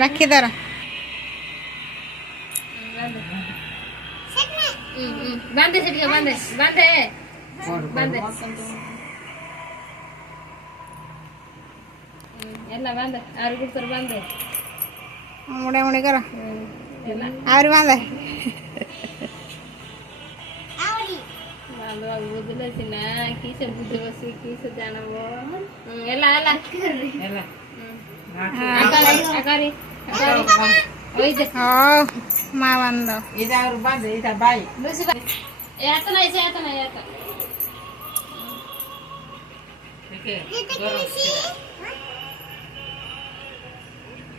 राखी दर बांधे से बांधे बांधे बांधे ಎಲ್ಲ ಬಾಂಧೆ ಆರು ಗುಡ್ತಾರೆ ಬಾಂಧೆ मुड़े मुड़े करो और बांधे ಬಾಂಧವಾಗ ಬುದ್ಧಿಸಿನ ಕೀಸ ಬುದ್ಧಿ ಬಸಿ ಕೀಸ ಜಾನವೋ ಎಲ್ಲ ಎಲ್ಲ ಎಲ್ಲ ಅಕಾರಿ ಒಯ್ದೆ ಮಾ ಬಂದು ಇದಾವ್ರು ಬಂದು ಇದ ಬಾಯಿ ಯಾತನ ಯಾತನ ಯಾತ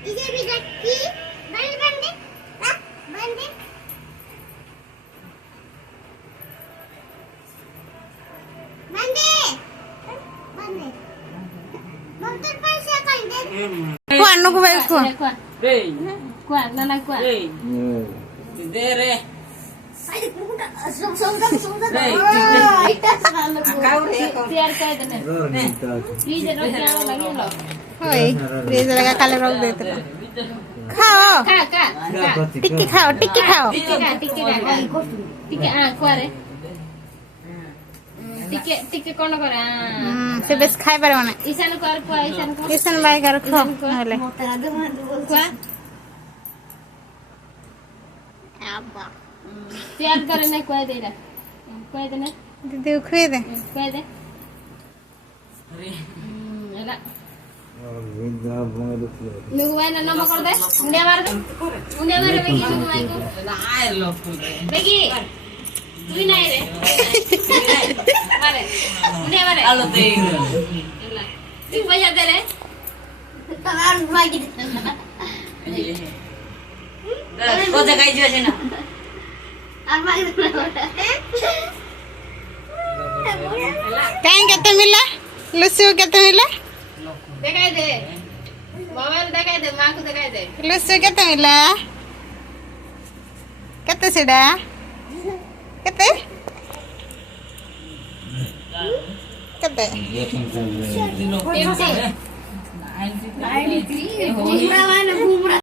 इसे भी रखी बंद बंद बंद बंद बंद मोटर पर से कर दे को अन्नू को भाई को रे ಕ್ವಾ ನನ್ನ ಕ್ವಾ रे दे रे साइड कुटा सोंग रे तैयार कर देने प्लीज रोटी आने लगी लो होय फ्रीज लगा काले रख देते खाओ खा खा टिक्की खाओ टिक्की खाओ टिके आ क्वा रे टिके टिके कोन करे से बस खाई पारे माने ईशान कर क्वा ईशान कर किसन भाई कर खो हेले क्वा अब्बा तैयार करे ने क्वा दे रे क्वा दे ने दीदी खुए दे क्वा दे एला नुगवाई ना नमक कर दे मुंडिया मार बेगी नुगवाई को आय लोग बेगी तू ही नहीं रे मारे मुंडिया मारे आलो दे एला तू पैसा दे रे तमाम भाई को जगह जो है ना अरमान कहीं केते मिला लुसु केते मिला दिखाई दे मोबाइल दिखाई दे मां को दिखाई दे लुसु केते मिला केते सेडा केते केते एमटी 93 घूमरा वाला घूमरा